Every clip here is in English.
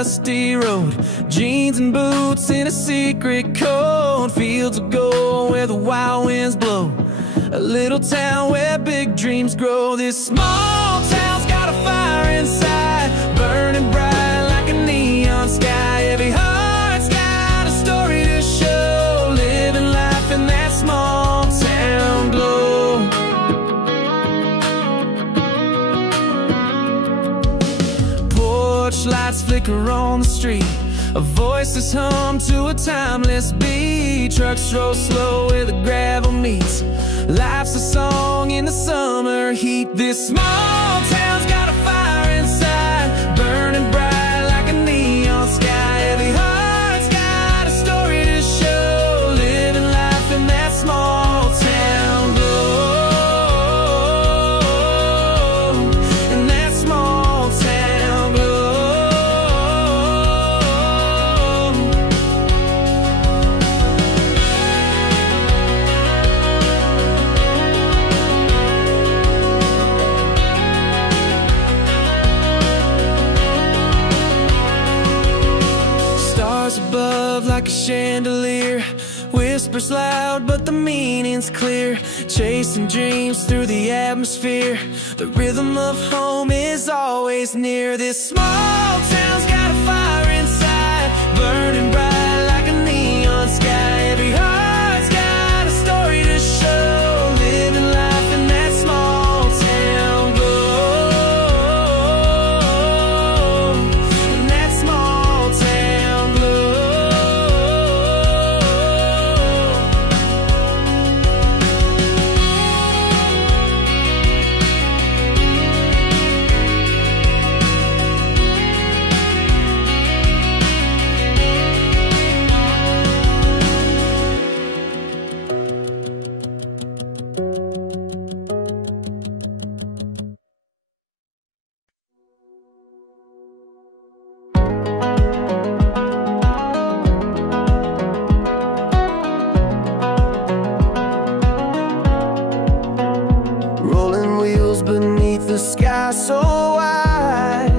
dusty road, jeans and boots in a secret code, fields of gold where the wild winds blow, a little town where big dreams grow. This small town's got a fire inside, burning bright like a neon sky. Every heart's got a story to show, living life in that small town glow. Porch lights flicker on the street, a voices hum to a timeless beat. Trucks roll slow where the gravel meets, life's a song in the summer heat. This small town's got a fire inside, burning bright like a neon sky. Every heart's got a story to show, living life in that small town glow, in that small town glow. Above like a chandelier, whispers loud but the meaning's clear, chasing dreams through the atmosphere. The rhythm of home is always near. This small town's got a fire inside, burning bright like a neon sky. Every heart's got a story to show, living life in that small town glow, in that small town glow. Beneath the sky so wide,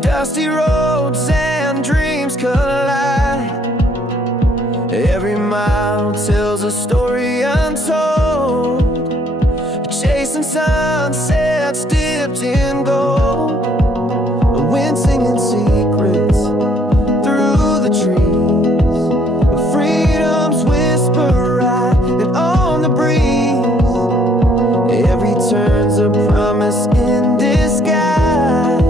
dusty roads and dreams collide. Every mile tells a story untold, chasing sunsets dipped in gold. A wind singing secrets through the trees, freedom's whisper right and on the breeze. Every turn's a promise in disguise,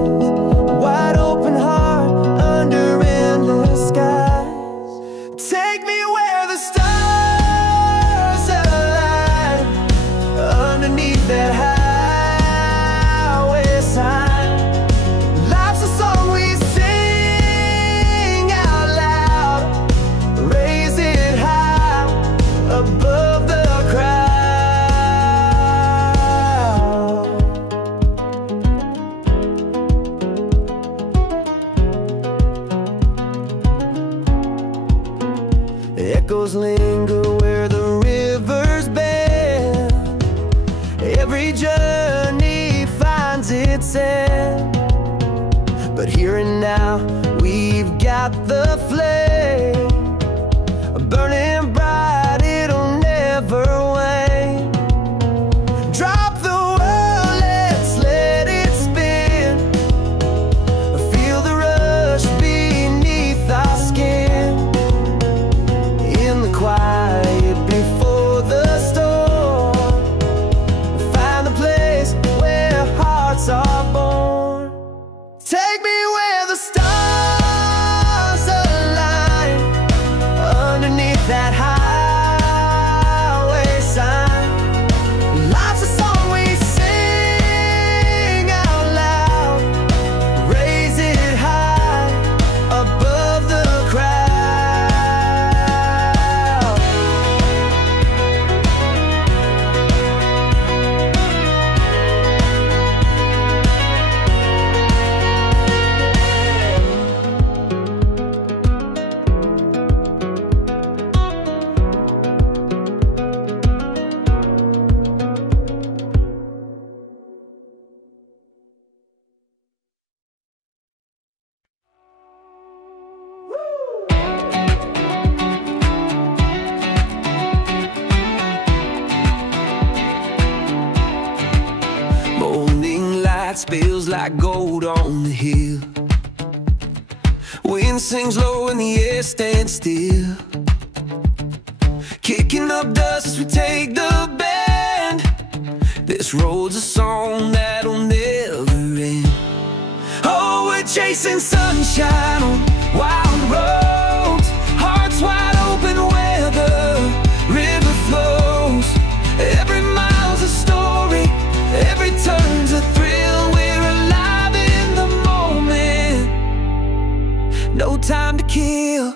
wide open heart under endless skies. Take me where the stars align, underneath that highway sign. Life's a song we sing out loud, raise it high above the crowd. Echoes linger where the rivers bend, every journey finds its end. But here and now we've got the flame, burning bright, it'll never wane. Drop the world, let's let it spin, feel the rush beneath our skin. In the quiet before the storm, find the place where hearts are born. Take me where the stars align, spills like gold on the hill. Wind sings low and the air stands still, kicking up dust as we take the bend. This road's a song that'll never end. Oh, we're chasing sunshine on wild roads, hearts wide open where the river flows. Every mile's a story, every turn's a thrill. We're alive in the moment, no time to kill.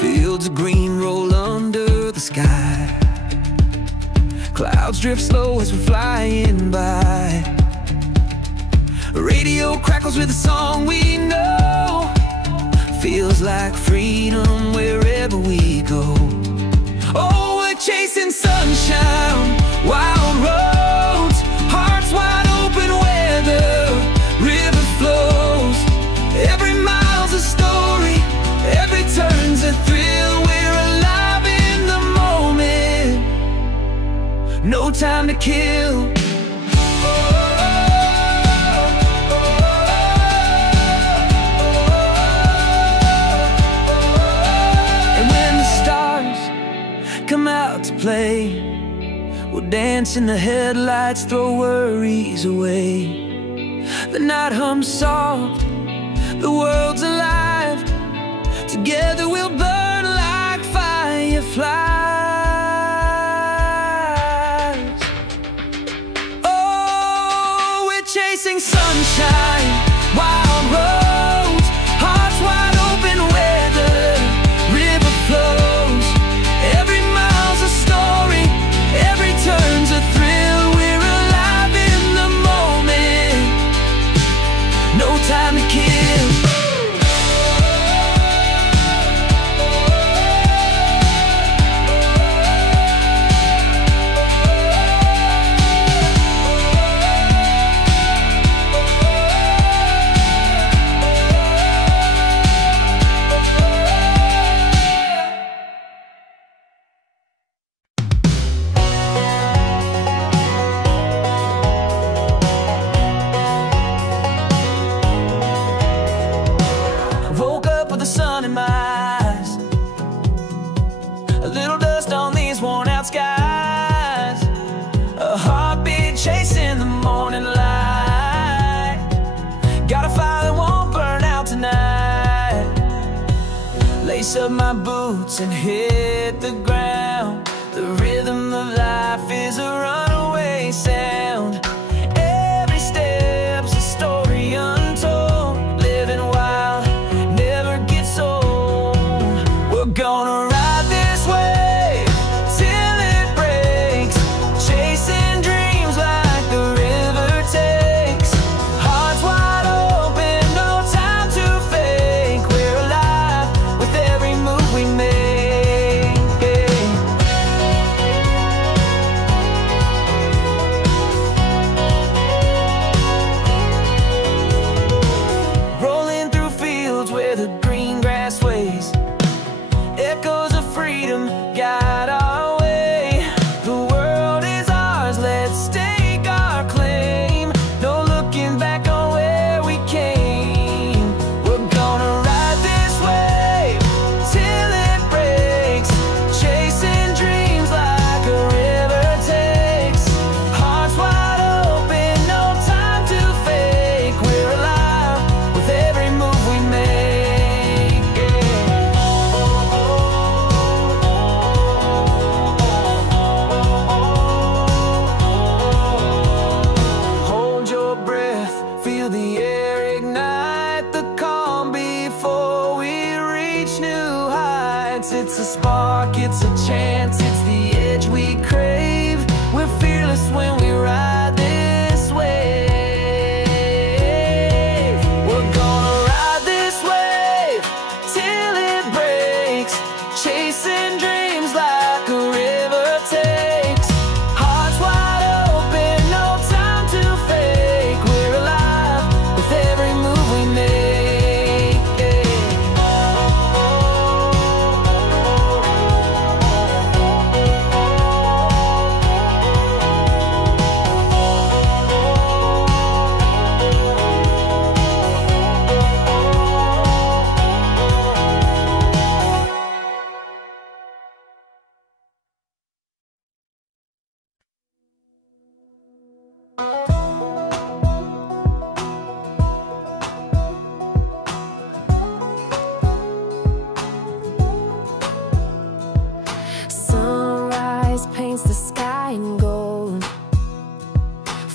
Fields of green roll under the sky, clouds drift slow as we're flying by. Radio crackles with a song we know, feels like freedom wherever we go. Oh, we're chasing sunshine, wild roads, hearts wide open where the river flows. Every mile's a story, every turn's a thrill. We're alive in the moment, no time to kill. Come out to play, we'll dance in the headlights, throw worries away. The night hums soft, the world's alive. Together we'll burn like fireflies. Oh, we're chasing sunshine, wild roads, hearts wide open where the river flows. Every mile's a story, every turn's a thrill. We're alive in the moment, no time to kill. Woke up with the sun in my eyes, a little dust on these worn out skies, a heartbeat chasing the morning light. Got a fire that won't burn out tonight. Lace up my boots and hit the ground. The rhythm of life is a runaway sound. Every step's a story untold, living wild, never gets old. We're gonna ride this wave till it breaks, chasing dreams like the river takes. Hearts wide open, no time to fake. We're alive with every move we make.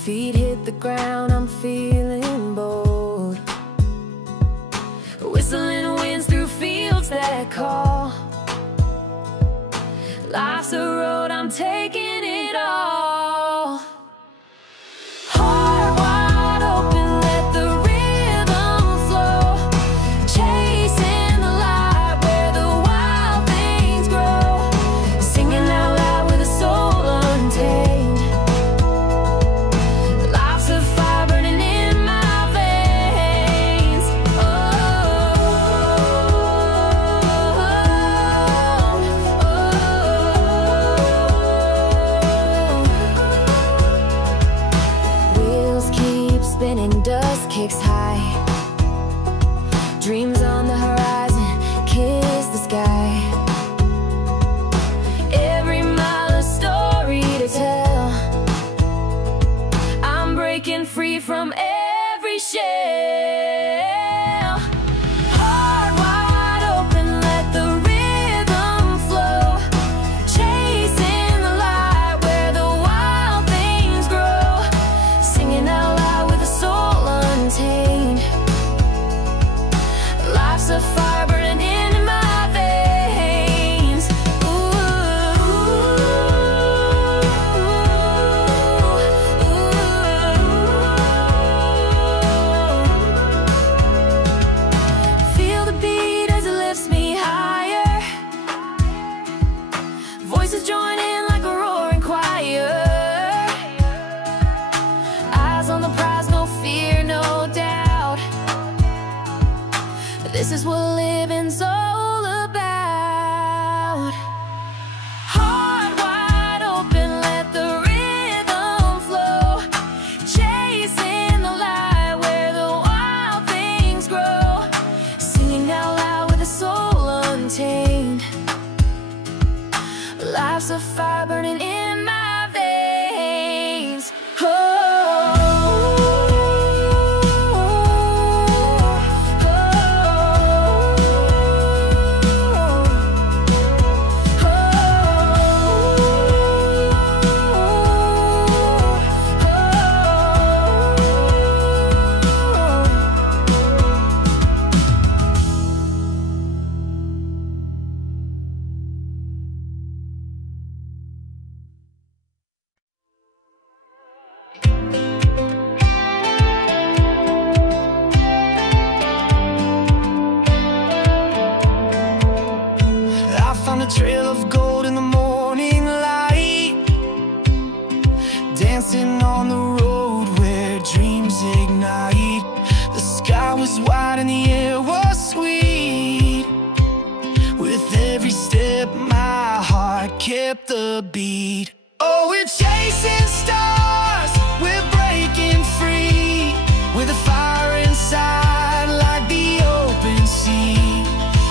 feet hit the ground, I'm feeling bold. Whistling winds through fields that call. Life's a road, I'm taking it all. Heart wide open, let the rhythm flow. Chasing the light where the wild things grow. Singing out loud with a soul untamed. Life's a fire burning in my veins. Wheels keep spinning, dust kicks high. Dreams on the horizon, kiss the sky. Every mile a story to tell. I'm breaking free from every shell. Heart wide open, let the rhythm flow. Chasing the light where the wild things grow. Singing out loud with a soul untamed. Life's a fire burning in my veins. Feel the beat as it lifts me higher. Voices join in like a roaring choir. Eyes on the prize, no fear, no doubt. This is what living's all about. Heart wide open, let the rhythm flow. Chasing the light where the wild things grow. Singing out loud with a soul untamed. Life's a fire burning in my veins. I found a trail of gold in the morning light, dancing on the road where dreams ignite. The sky was wide and the air was sweet. With every step my heart kept the beat. Oh, we're chasing stars, we're breaking free. With a fire inside like the open sea.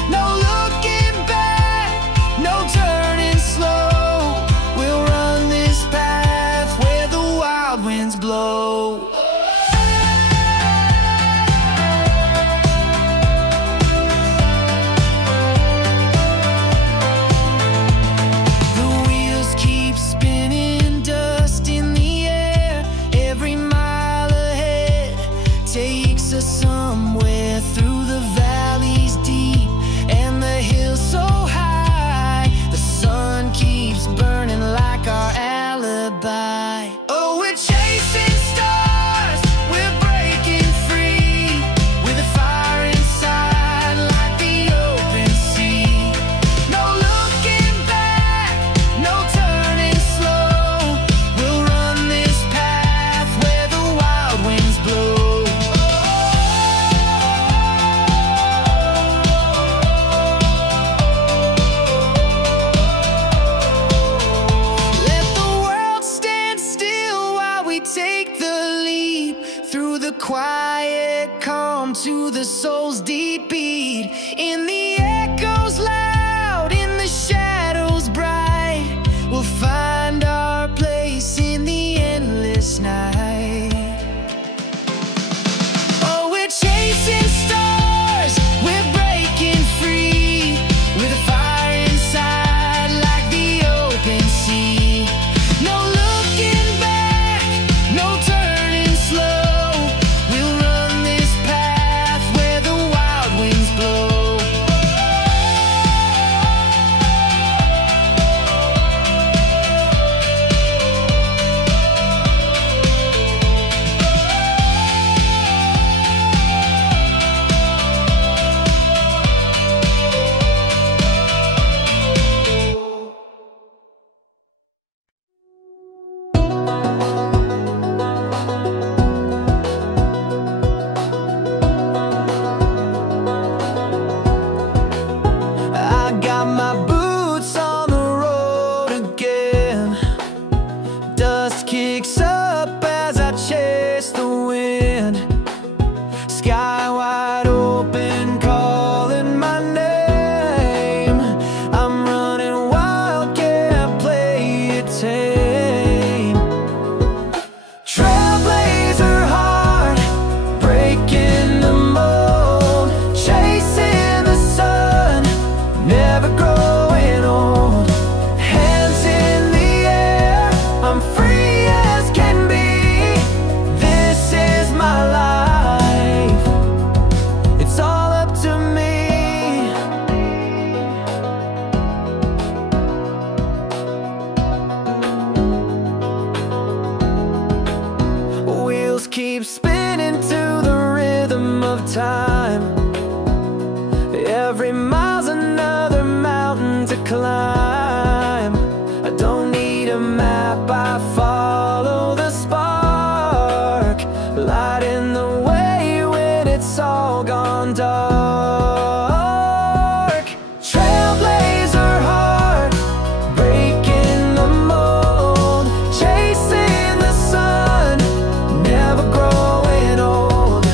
No looking back, no turning slow. We'll run this path where the wild winds blow. The wheels keep spinning, dust in the air. Every mile ahead takes us somewhere through the valleys deep and the hills so high. The sun keeps burning like our alibi. Oh, we're chasing stars, we're breaking free. With a fire inside like the open sea. No looking back, no turning slow. We'll run this path where the wild winds blow. Let the world stand still while we take the leap. Through the quiet calm to the soul's deep beat. In the echoes loud, in the shadows bright, we'll find our place in the endless night. Oh, we're chasing stars, we're breaking free. With a fire inside like the open sea. No looking back, no turning climb. I don't need a map, I follow the spark, lighting the way when it's all gone dark. Trailblazer heart, breaking the mold, chasing the sun, never growing old.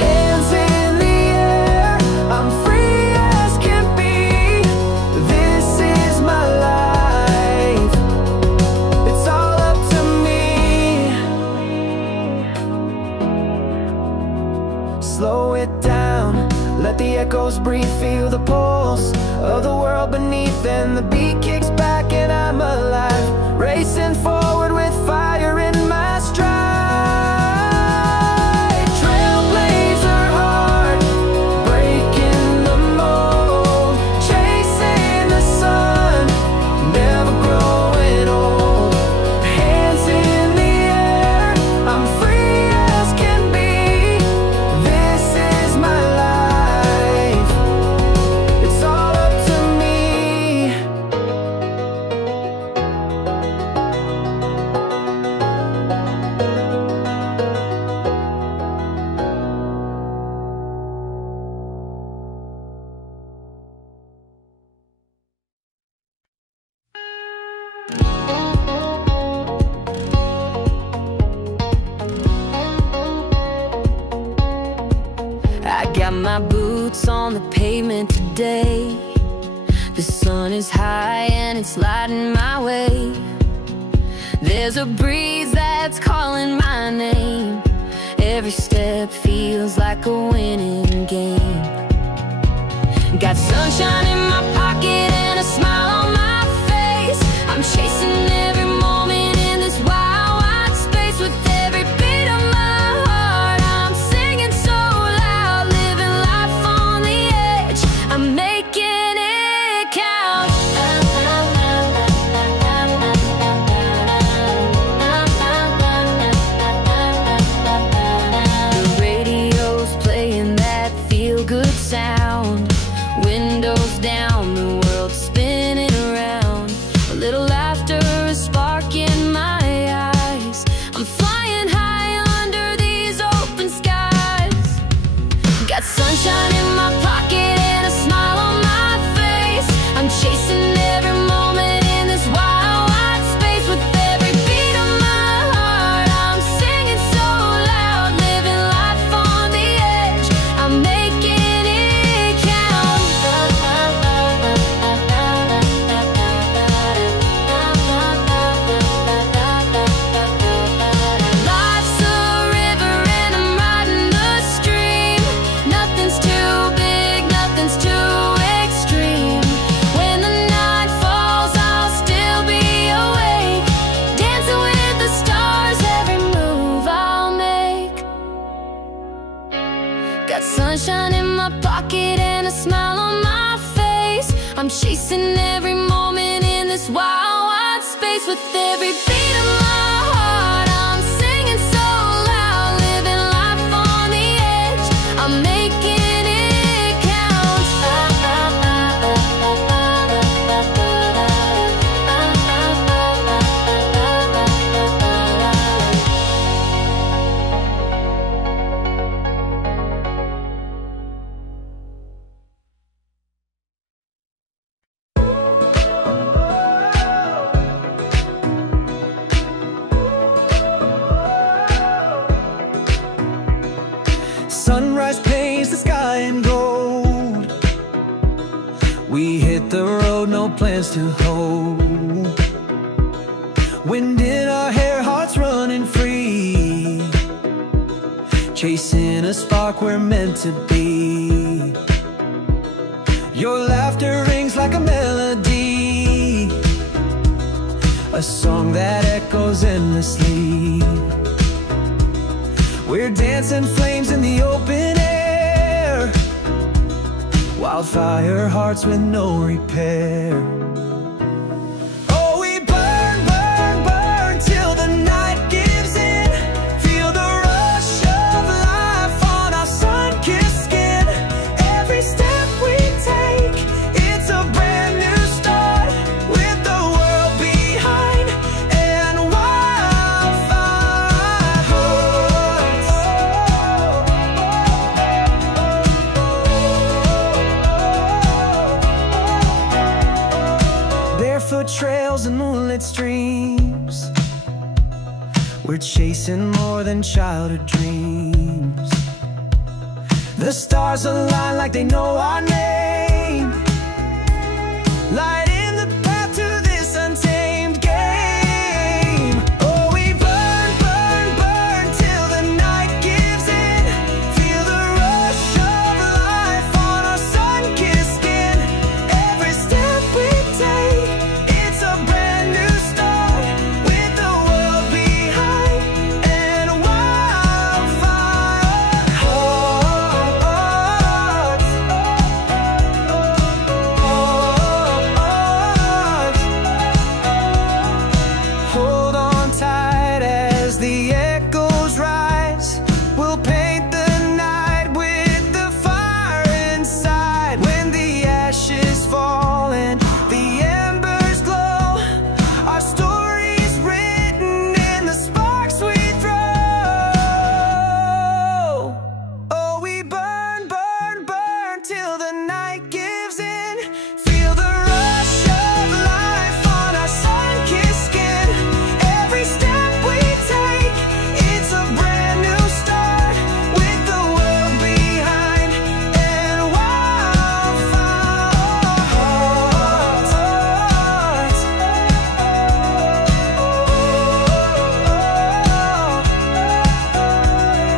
Hands in the air, I'm free as can be. This is my life, it's all up to me. Slow it down, let the echoes breathe, feel the pulse of the world beneath, and the beat kicks back and I'm alive, racing forward with fire in my stride. Trailblazer heart, breaking the mold, chasing the sun, never growing old. Hands in the air, I'm free as can be. This is my life, it's all up to me. I got my boots on the pavement today. The sun is high and it's lighting my way. There's a breeze that's calling my name. Every step feels like a winning game. Got sunshine in my pocket and a smile on my face. I'm chasing every moment in this wild, wide space. With every beat of my heart, I'm singing so loud, living life on the edge. I'm making it count. The radio's playing that feel-good sound. Windows down, the world spinning around. A little laughter, a spark in my eyes. I'm flying high under these open skies. Got sunshine in my pocket and a smile on my face. I'm chasing every moment in this wild, wide space. With every beat of my heart, I'm singing so loud, living life on the edge. I'm making it count. Life's a river and I'm riding the stream. Nothing's too big, nothing's too extreme. When the night falls, I'll still be awake, dancing with the stars, every move I'll make. Got sunshine in my pocket and a smile on my face. I'm chasing every moment in this wild, wide space. With every beat of my heart, I'm singing so loud, living life on the edge. I'm making it count. Sunrise paints the sky in gold. We hit the road, no plans to hold. Wind in our hair, hearts running free, chasing a spark we're meant to be. Your laughter rings like a melody, a song that echoes endlessly. We're dancing flames in the open air, wildfire hearts with no repair. Oh, we burn, burn, burn till the night gives in. Feel the rush of life on our sun-kissed skin. Every step we take, it's a brand new start. We're chasing more than childhood dreams. The stars align like they know our name, lighting the path to this untamed game. Oh, we burn, burn, burn till the night gives in. Feel the rush of life on our sun-kissed skin. Every step we take, it's a brand new start, with the world behind and wildfire hearts. Hold on tight as the echoes rise. We'll paint the night with the fire inside. When the ashes fall and the embers glow, our story's written in the sparks we throw. Oh, we burn, burn, burn till the night gives in. Feel the rush of life on our sun-kissed skin. Every step we take, it's a brand new start, with the world behind and wildfire hearts.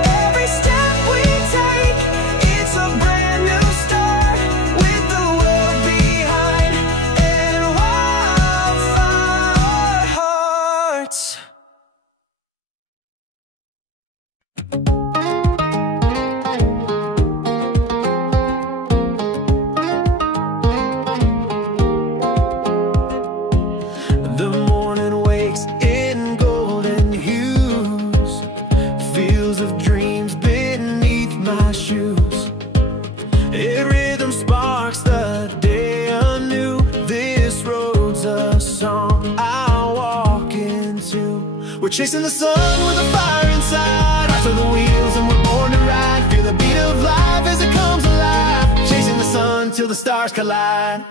Every step we take, it's a brand new start, with the world behind and wildfire hearts. The morning wakes in golden hues, fields of dreams beneath my shoes. It rhythm sparks the day anew. This road's a song I'll walk into. We're chasing the sun with a fire inside. Hearts on the wheels and we're born to ride. Feel the beat of life as it comes alive. Chasing the sun till the stars collide.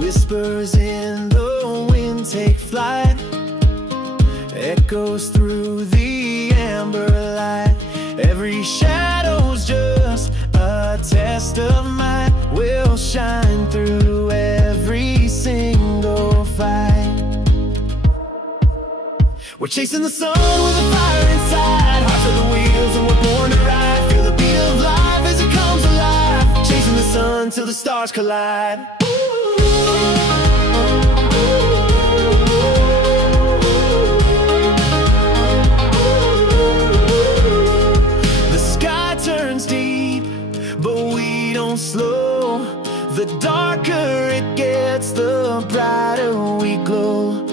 Whispers in the wind take flight, echoes through the amber light. Every shadow's just a test of mine. We'll shine through every single fight. We're chasing the sun with a fire inside. Hearts on the wheels and we're born to ride. Feel the beat of life as it comes alive. Chasing the sun till the stars collide. The sky turns deep, but we don't slow. The darker it gets, the brighter we glow.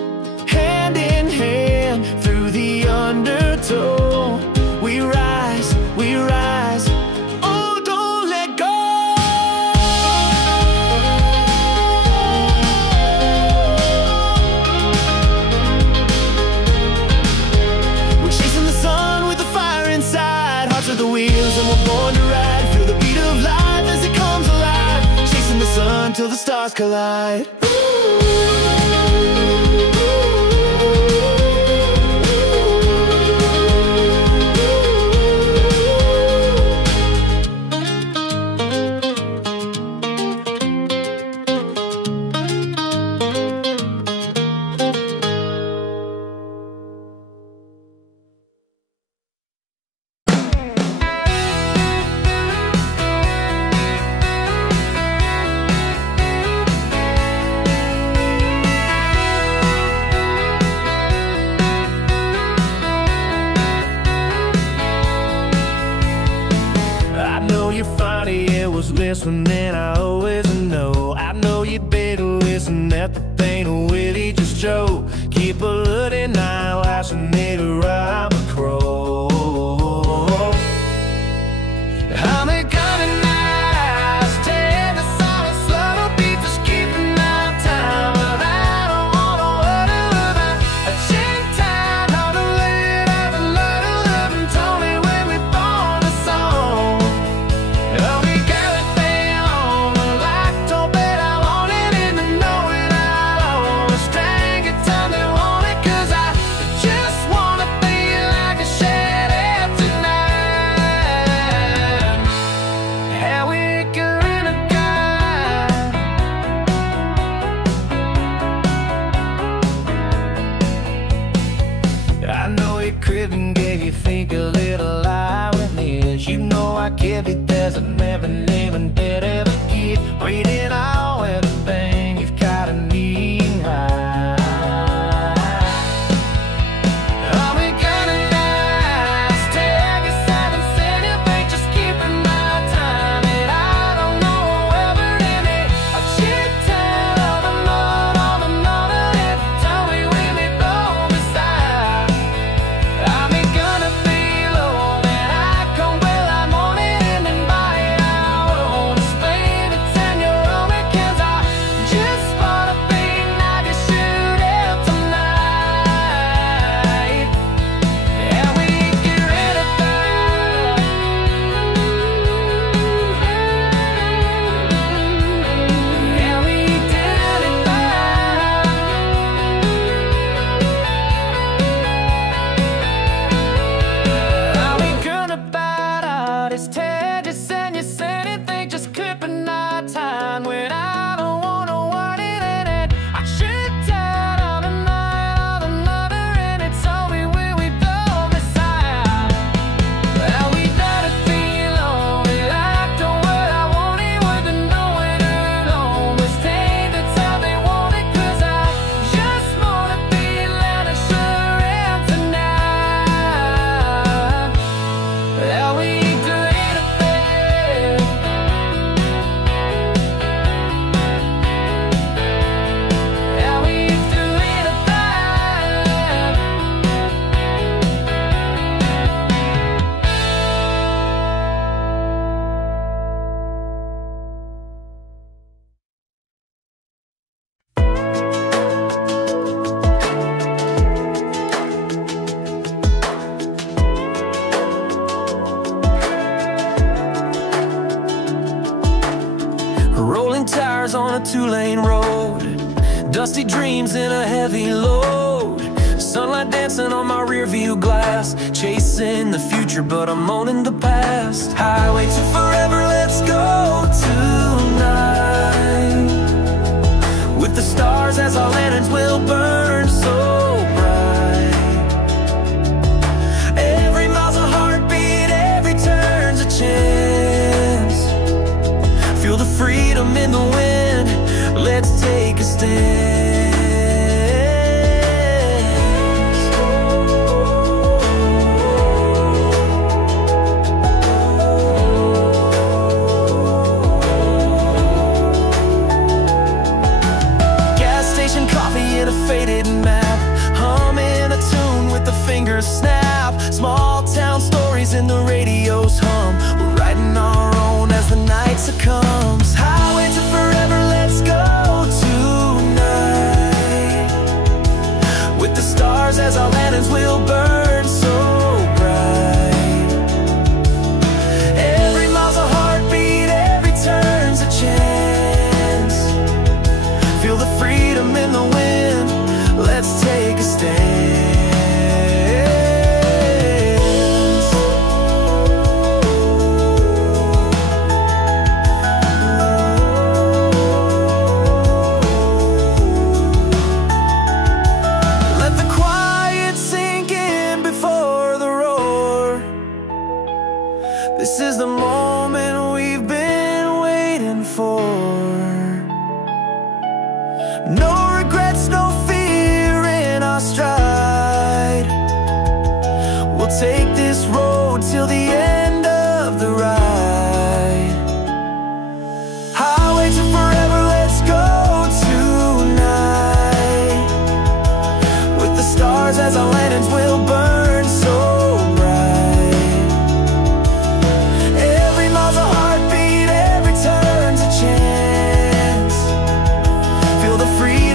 Hand in hand through the undertow, we rise, we rise. Oh, don't let go. We're chasing the sun with the fire inside. Hearts are the wheels and we're born to ride. Feel the beat of life as it comes alive. Chasing the sun till the stars collide. And I always know, I know you'd better listen at the pain of Willie just Joe. Keep a looking eye, fascinator, I'm a crow. I'm a coming eyes, tell us all a subtle beat, just keeping our time. But I don't wanna worry about a check time. How to live, have a lot of love and Tony when we born a song. Oh, we got like heavy desert, never living dead ever get. Waiting on everything you've got to need right. Are we gonna last? Take us out and set it back, just keeping my time. And I don't know whoever in it. I've shit down all the mud, all the mud of it. Tell me when we blow beside. Am I gonna be alone? And I come well, I'm on it, and then by it I won't explain it. And you're on it, 'cause I just wanna be not to shoot up tonight. And we get rid of that. And we did it back. Are we gonna bat out his head? Just send you anything, just clipping our time when I don't wanna want it in it. I should down on the night, on another, and it's told me when we blow beside. Well, we let it be lonely, like the word I wanted, with the knowing alone. Mistake the time they want it, 'cause I just wanna be loud and sure and tonight. Well, we do it a bit. Yeah, we do it a bit. Rolling tires on a two-lane road, dusty dreams in a heavy load. Sunlight dancing on my rearview glass, chasing the future but I'm owning the past. Highway to forever, let's go tonight. With the stars as our lanterns will burn so bright. Every mile's a heartbeat, every turn's a chance. Feel the freedom in the wind, let's take a stand. Gas station coffee in a faded map, humming a tune with the fingers snap. Small town stories in the radio's hum. We're writing our own as the night succombs. Highway to forever, let's go tonight. With the stars as our lanterns will burn so bright. Every mile's a heartbeat, every turn's a chance. Feel the freedom in the wind, let's take a stand. Let the quiet sink in before the roar. This is the moment we've been waiting for. No regrets, no fear in our stride. We'll take this road till the end of the ride. Highway to forever, let's go tonight. With the stars as our lanterns will burn so bright. Every mile's a heartbeat, every turn's a chance. Feel the freedom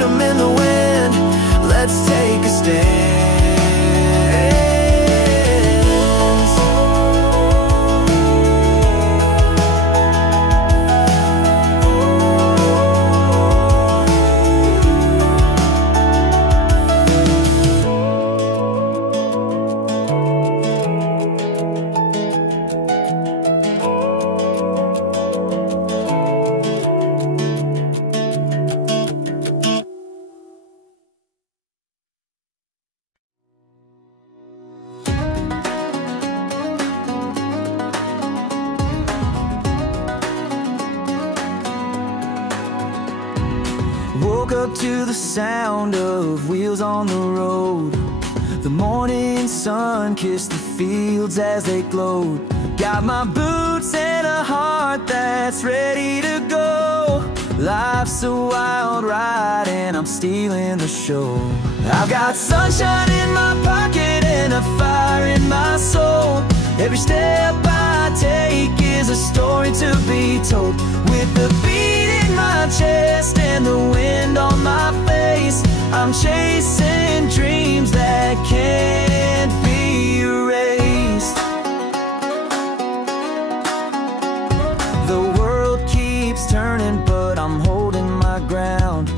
up to the sound of wheels on the road. The morning sun kissed the fields as they glowed. Got my boots and a heart that's ready to go. Life's a wild ride and I'm stealing the show. I've got sunshine in my pocket and a fire in my soul. Every step I take is a story to be told. With the beat in my chest and the wind on my face, I'm chasing dreams that can't be erased. The world keeps turning, but I'm holding my ground.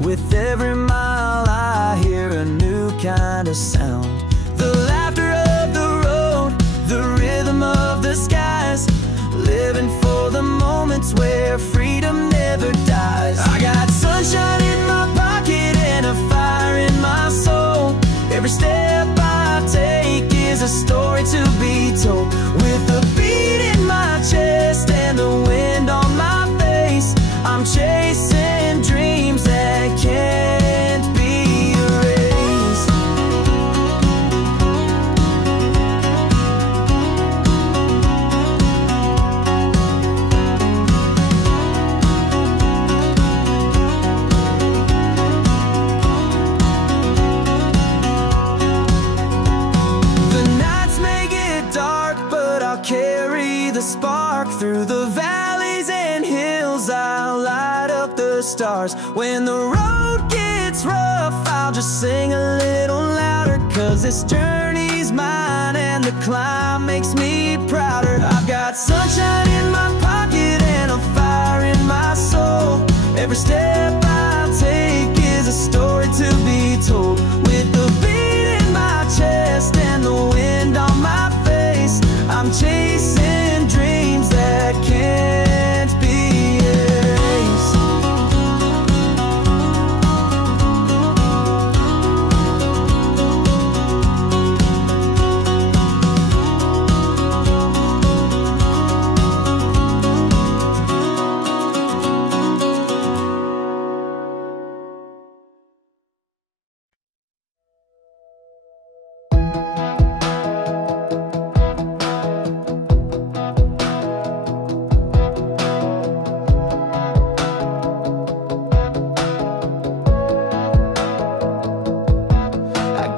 With every mile I hear a new kind of sound. The laughter of the road, the rhythm of the skies, living for the moments where freedom never dies. I got sunshine in my pocket and a fire in my soul. Every step I take is a story to be told. With the beat in my chest and the wind on my face, I'm chasing dreams that can't be erased. The nights may get dark, but I'll carry the spark. Through the valleys and hills I'll light up the stars. When the road gets rough, I'll just sing a little louder. 'Cause this journey's mine and the climb makes me prouder. I've got sunshine in my pocket and a fire in my soul. Every step I take is a story to be told. With the beat in my chest and the wind on my face, I'm chasing dreams that can't be erased.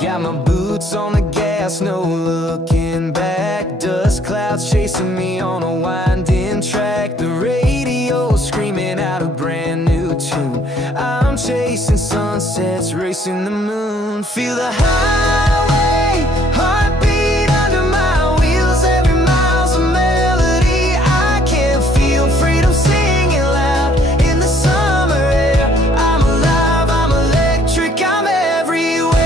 Got my boots on the gas, no looking back. Dust clouds chasing me on a winding track. The radio screaming out a brand new tune. I'm chasing sunsets, racing the moon. Feel the highway, heartbeat under my wheels. Every mile's a melody. I can feel freedom singing loud in the summer air. I'm alive, I'm electric, I'm everywhere.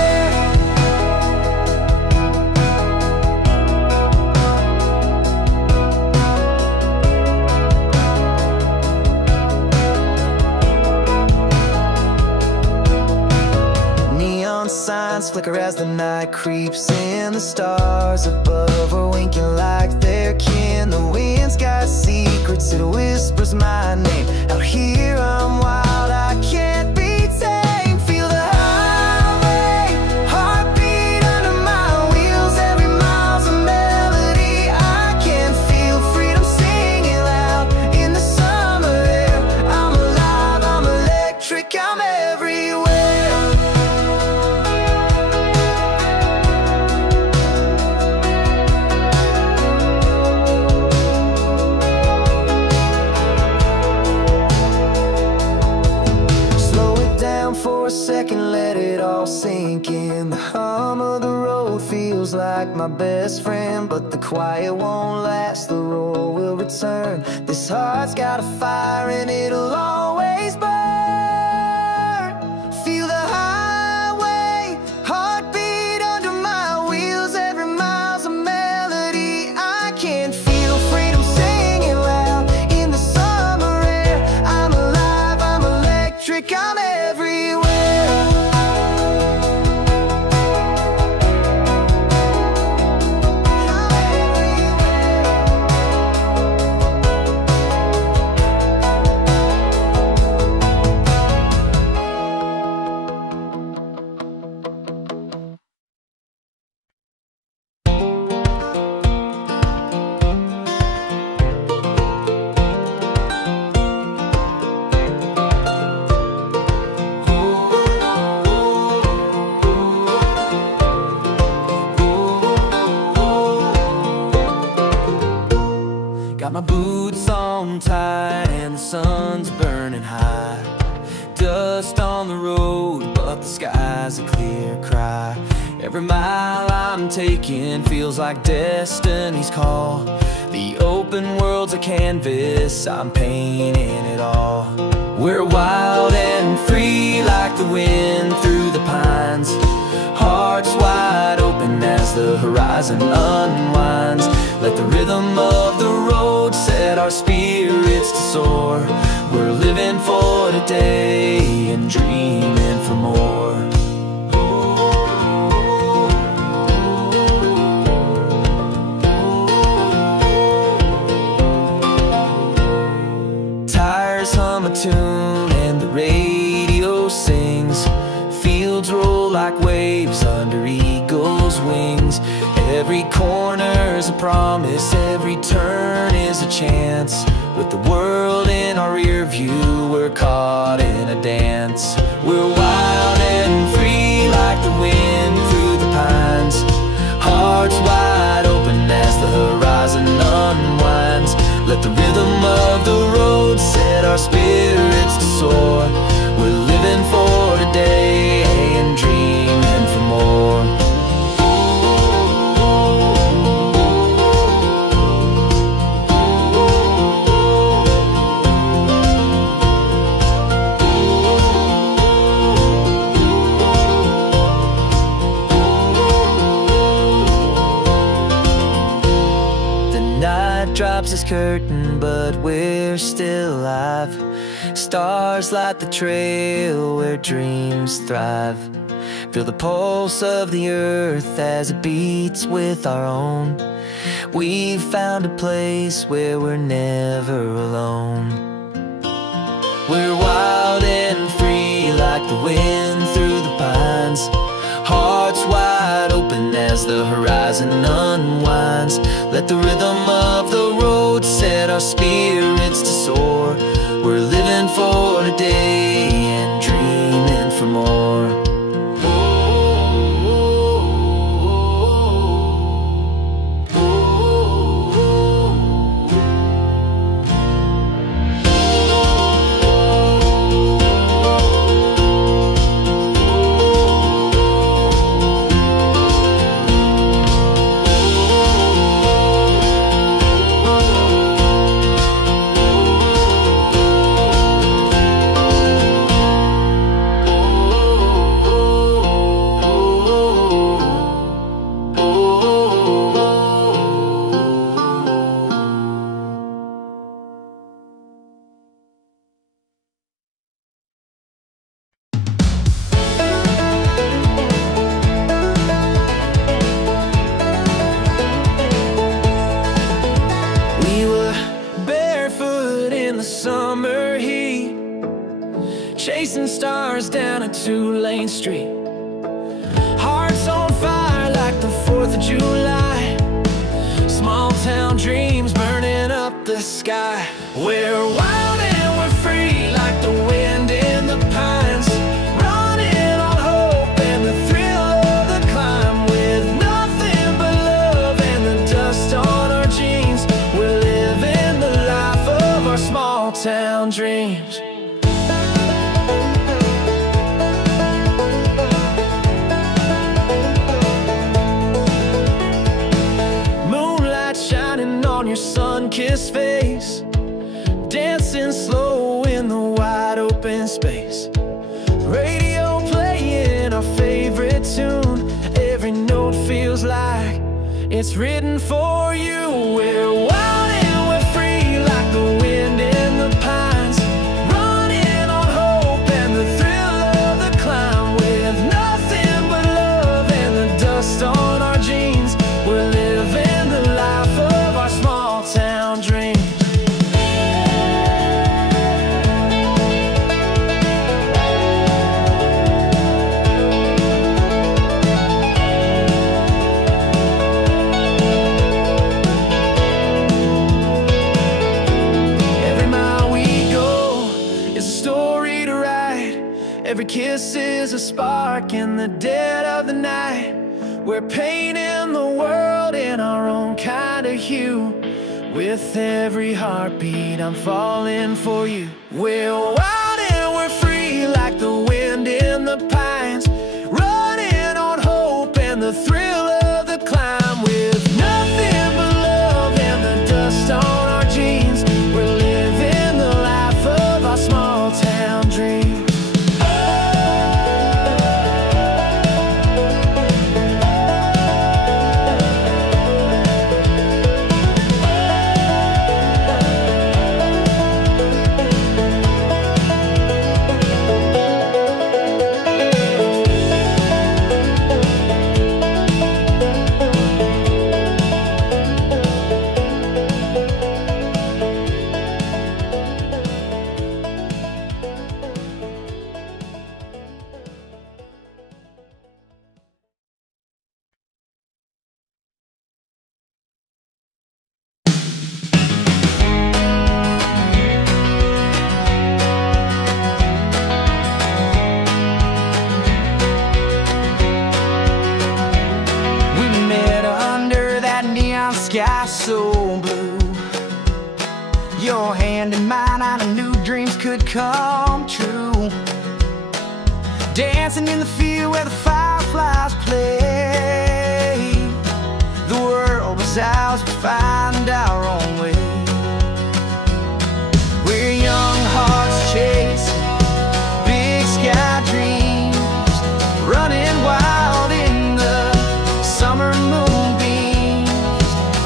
Neon signs flicker as the night creeps in. The stars above are winking like they're kin. The wind's got secrets, it whispers my name. Out here I'm wild, I can't be tamed. Feel the highway, heartbeat under my wheels. Every mile's a melody. I can feel freedom singing loud in the summer air. I'm alive, I'm electric, I'm everywhere. For a second, let it all sink in. The hum of the road feels like my best friend, but the quiet won't last, the roar will return. This heart's got a fire and it'll always burn. Feel the highway, heartbeat under my wheels. Every mile's a melody. I can feel freedom singing loud in the summer air. I'm alive, I'm electric, I'm everywhere. lights on tight and the sun's burning high. Dust on the road, but the sky's a clear cry. Every mile I'm taking feels like destiny's call. The open world's a canvas, I'm painting it all. We're wild and free like the wind through the pines. Hearts wide open as the horizon unwinds. Let the rhythm of the road set our spirits to soar. We're living for today and dreaming for more. Tires hum a tune and the radio sings. Fields roll like waves under eagles' wings. Every corner's a promise, every turn is a chance. With the world in our rear view, we're caught in a dance. We're wild and free like the wind through the pines. Hearts wide open as the horizon unwinds. Let the rhythm of the road set our spirits to soar. We're living for today and dreaming for more. Drops its curtain, but we're still alive. Stars light the trail where dreams thrive. Feel the pulse of the earth as it beats with our own. We've found a place where we're never alone. We're wild and free like the wind through the pines. Hearts wide open as the horizon unwinds. Let the rhythm of the road set our spirits to soar. We're living for today and dreaming for more. Summer heat, chasing stars down a 2-lane street. Hearts on fire like the 4th of July. Small town dreams burning up the sky. We're wild and we're free like the wind in the pines. Running on hope and the thrill of the climb. With nothing but love and the dust on our jeans. We're living the life of our small town dreams. Moonlight shining on your sun-kissed face, dancing slow in the wide open space. Radio playing our favorite tune. Every note feels like it's written for you. We're wild and we're free like the wind in the pines. Running on hope and the thrill of the climb. With nothing but love and the dust on our jeans. We're living the life of our small town dreams. Every kiss is a spark in the dead of the night. We're painting the world in our own kind of hue. With every heartbeat I'm falling for you. We're wild and we're free like the wind in the pines, running on hope and the thrill of the climb. With nothing but love and the dust on our jeans, we're living the life of our small town dreams. Sky so blue, your hand in mine, I knew dreams could come true. Dancing in the field where the fireflies play, the world was ours to find our own way. We're young hearts chasing big sky dreams, running wild in the summer moonbeams.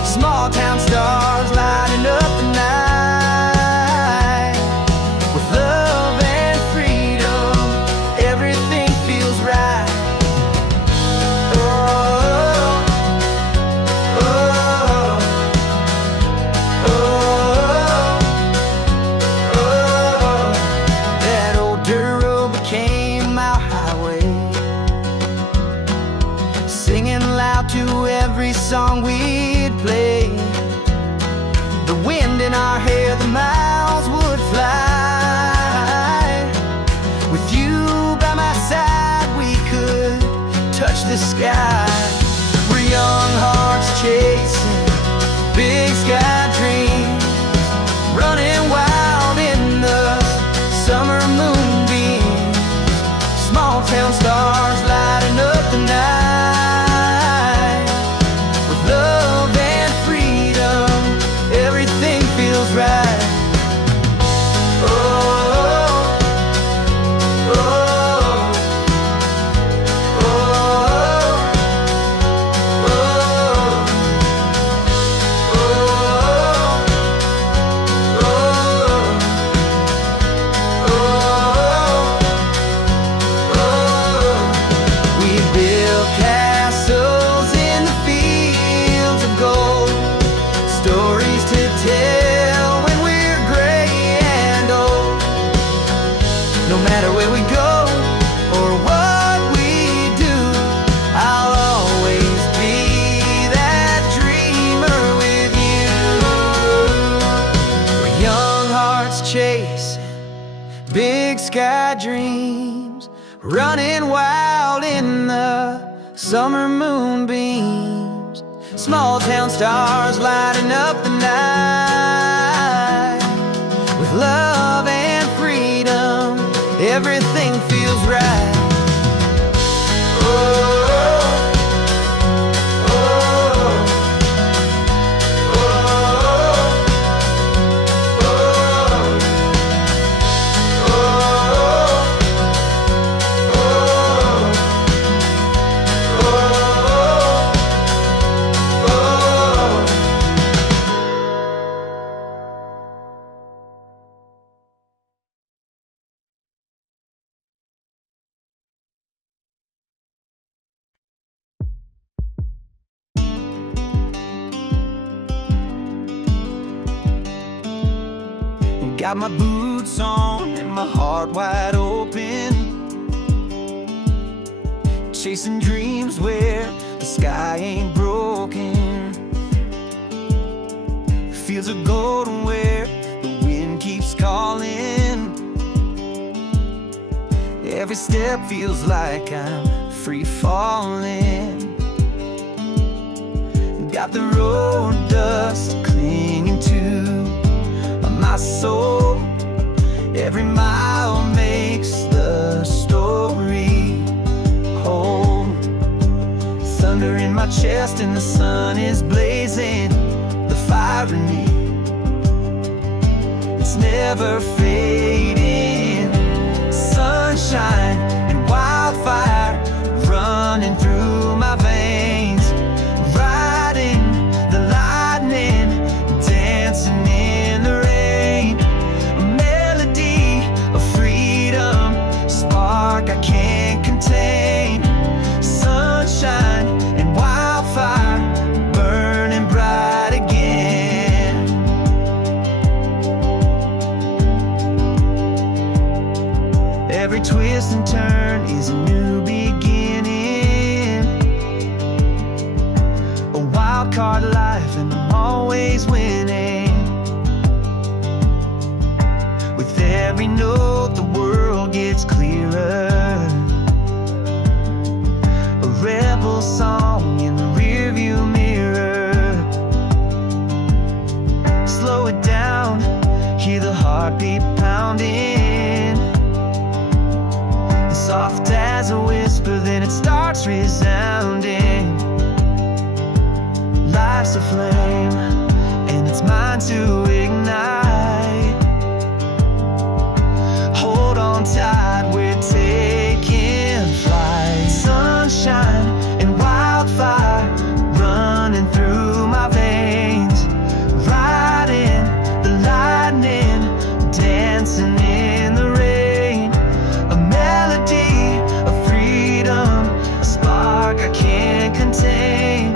Small town stars lighting up the night. With love and freedom, everything feels right. Oh, oh, oh, oh, oh. That old dirt road became our highway, singing loud to every song we'd play. The wind in our hair, the miles would fly. With you by my side, we could touch the sky. We're young hearts chasing big sky dreams, running wild in the summer moonbeams. Small town stars lighting up the night. With love and freedom, everything feels right. Oh, oh, oh, oh, we build castles in the fields of gold, stories to tell when we're gray and old. No matter where we go or what we do, I'll always be that dreamer with you. We're young hearts chasing big sky dreams, running wild in the summer moonbeams. Small town stars lighting up the night. With love and freedom, everything feels right. Oh, got my boots on and my heart wide open, chasing dreams where the sky ain't broken. Fields of golden where the wind keeps calling. Every step feels like I'm free falling. Got the road dust clinging into my soul. Every mile makes the story whole. Thunder in my chest and the sun is blazing. The fire in me, it's never fading. Sunshine and wildfire running through my veins, riding the lightning, dancing in the rain. A melody of freedom, spark I can't contain. Sunshine and wildfire burning bright again. Every twist and turn is a new beginning. A wild card life and I'm always winning. With every note the world gets clearer. A rebel song in the rearview mirror. Slow it down, hear the heartbeat pounding. Soft as a whisper, then it starts resounding. Life's a flame, and it's mine to ignite. Hold on tight, we're taking flight. Sunshine and wildfire running through my veins, riding the lightning, dancing in the rain. A melody of freedom, a spark I can't contain.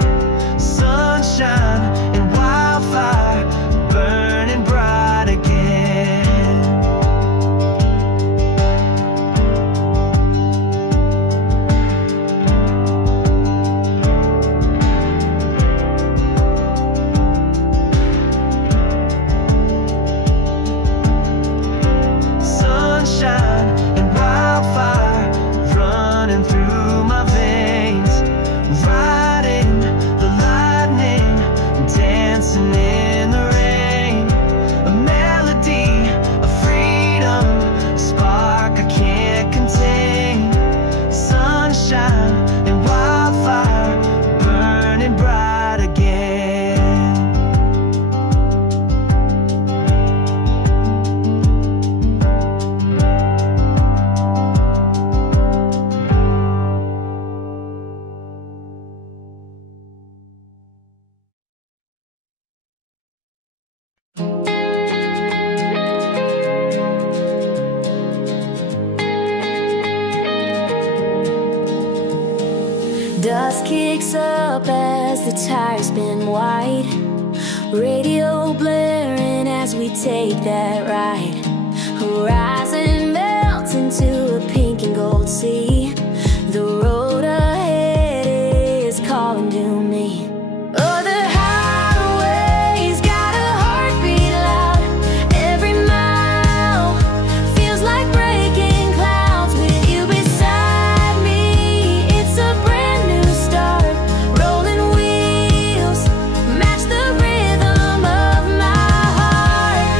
Sunshine and wildfire burning bright again. Sunshine and wildfire running through my veins, riding the lightning, dancing in the rain. A melody of freedom, a spark I can't contain. Sunshine and wildfire burning bright again. Dust kicks up as the tires spin wide. Radio blaring as we take that ride. Horizon melts into a pink and gold sea. The road ahead is calling to me. Oh, the highway's got a heartbeat loud. Every mile feels like breaking clouds. With you beside me, it's a brand new start. Rolling wheels match the rhythm of my heart.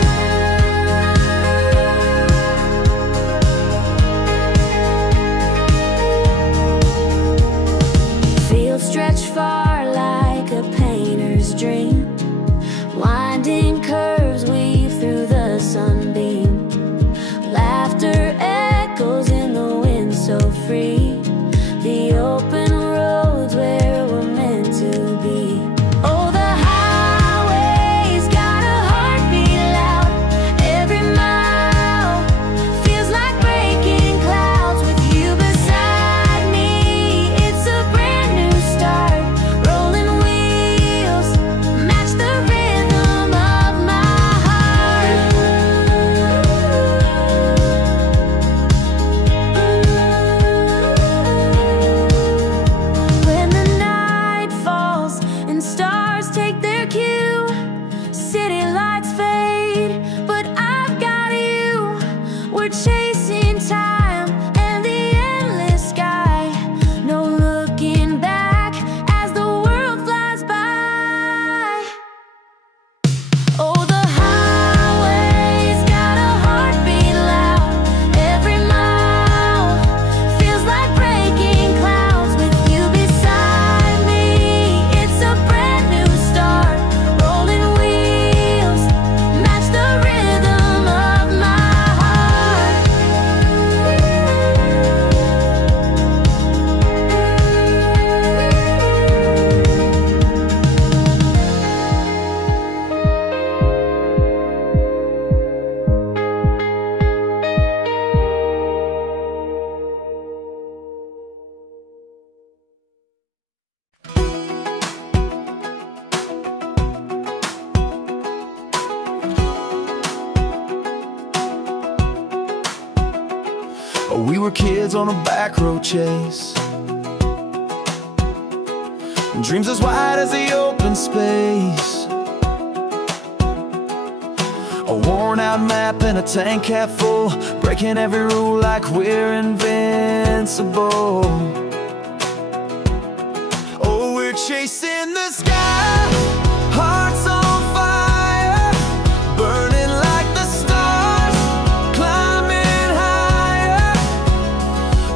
Fields stretch far like a painter's dream. Winding curves weave through the sunbeam. Laughter echoes in the wind so free. The open roads where we're meant to be. Oh, the highway's got a heartbeat loud. Every mile feels like breaking clouds. With you beside me, it's a brand new start. Rolling wheels match the rhythm of my heart. When the night falls and stars take their cue, city lights fade, but I've got you. We're chasing time and the endless sky. No looking back as the world flies by. Oh, We were kids on a back road chase, dreams as wide as the open space. A worn out map and a tank cap full, breaking every rule like we're invincible. Oh, we're chasing the sky, hearts on fire, burning like the stars, climbing higher.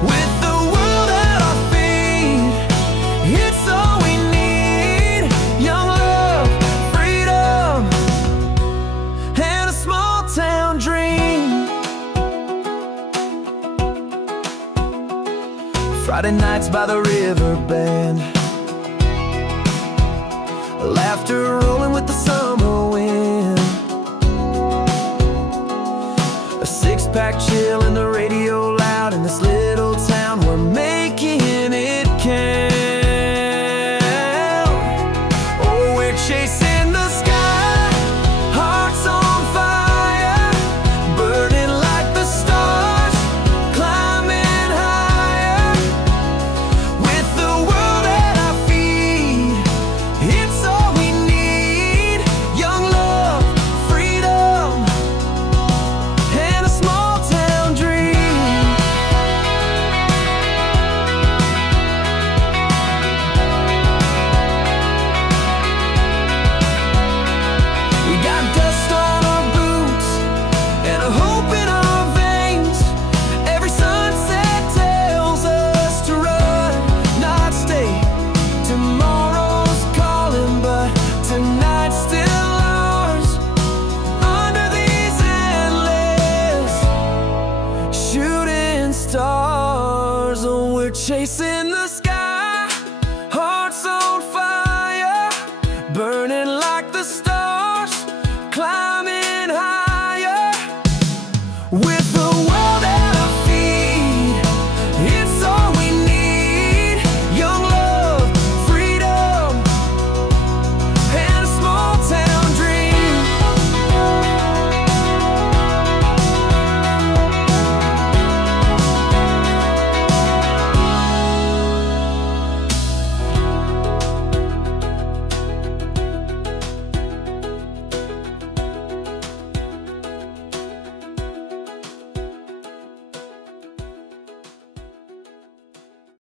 With the world at our feet, it's all we need. Young love, freedom, and a small town dream. Friday nights by the river bend, laughter rolling with the summer wind, a six-pack chill and the radio loud. In this little town, we're making it count. Oh, we're chasing the sky, hearts on fire, burning like the stars, climbing higher. With the world at our feet, it's all we need. Young love, freedom, and a small town dream. We got dust on our boots and a hope in our veins. Every sunset tells us to run, not stay. Tomorrow's calling, but tonight's still ours. Under these endless shooting stars, oh, we're chasing